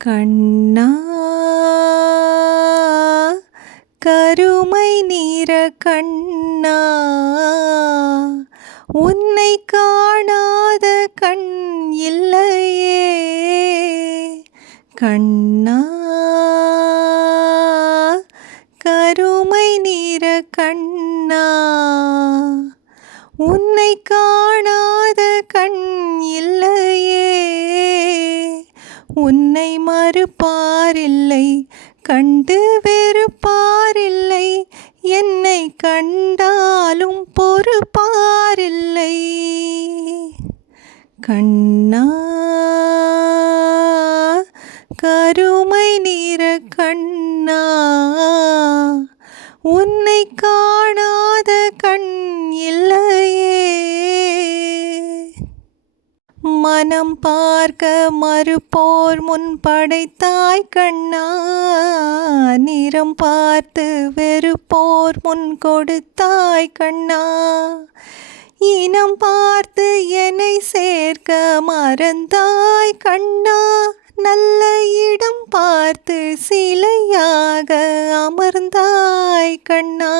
கண்ணா கருமை நிற கண்ணா, உன்னை காணாத கண் இல்லையே. கண்ணா கருமை நிற கண்ணா, உன்னை காணாத கண் இல்லையே. உன்னை மறுப்பாரில்லை, கண்டு வெறுப்பாரில்லை, என்னை கண்டாலும் பொறுப்பாரில்லை. கண்ணா கருமை நிற கண்ணா, உன்னை காணாத கண் இல்லையே. மனம் பார்க்க மறுப்போர் முன் படைத்தாய் கண்ணா, நிறம் பார்த்து வெறுப்போர் முன் கொடுத்தாய் கண்ணா. இனம் பார்த்து என்னை சேர்க்க மறந்தாய் கண்ணா, நல்ல இடம் பார்த்து சிலையாக அமர்ந்தாய் கண்ணா.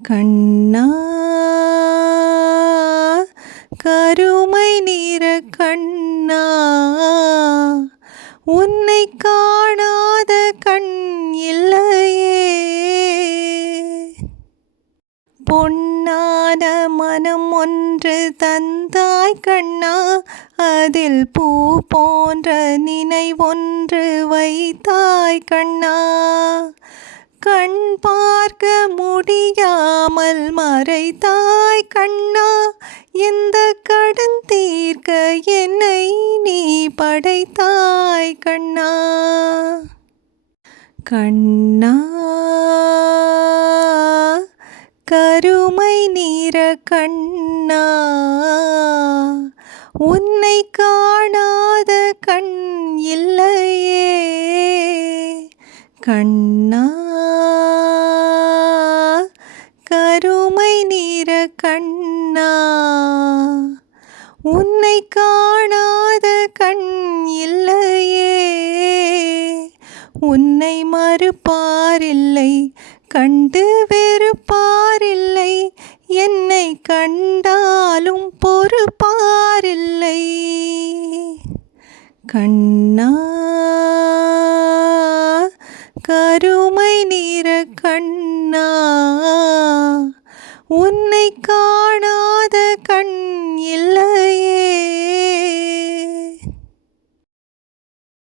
கண்ணா கருமை நிற கண்ணா, உன்னை காணாத கண் இல்லையே. பொன்னான மனம் ஒன்று தந்தாய் கண்ணா, அதில் பூ போன்ற நினைவொன்று வைத்தாய் கண்ணா. கண் பார்க்க முடியாமல் மறைத்தாய் கண்ணா, எந்த கடன் தீர்க்க என்னை நீ படைத்தாய் கண்ணா. கண்ணா கருமை நிற கண்ணா, உன்னை காணாத கண் இல்லையே. கண்ணா கருமை நிற கண்ணா, உன்னை காணாத கண் இல்லையே. உன்னை மறுப்பாரில்லை, கண்டு வெறுப்பாரில்லை, என்னை கண்டாலும் பொறுப்பாரில்லை. கண்ணா கருமை நிற கண்ணா, உன்னை காணாத கண் இல்லையே.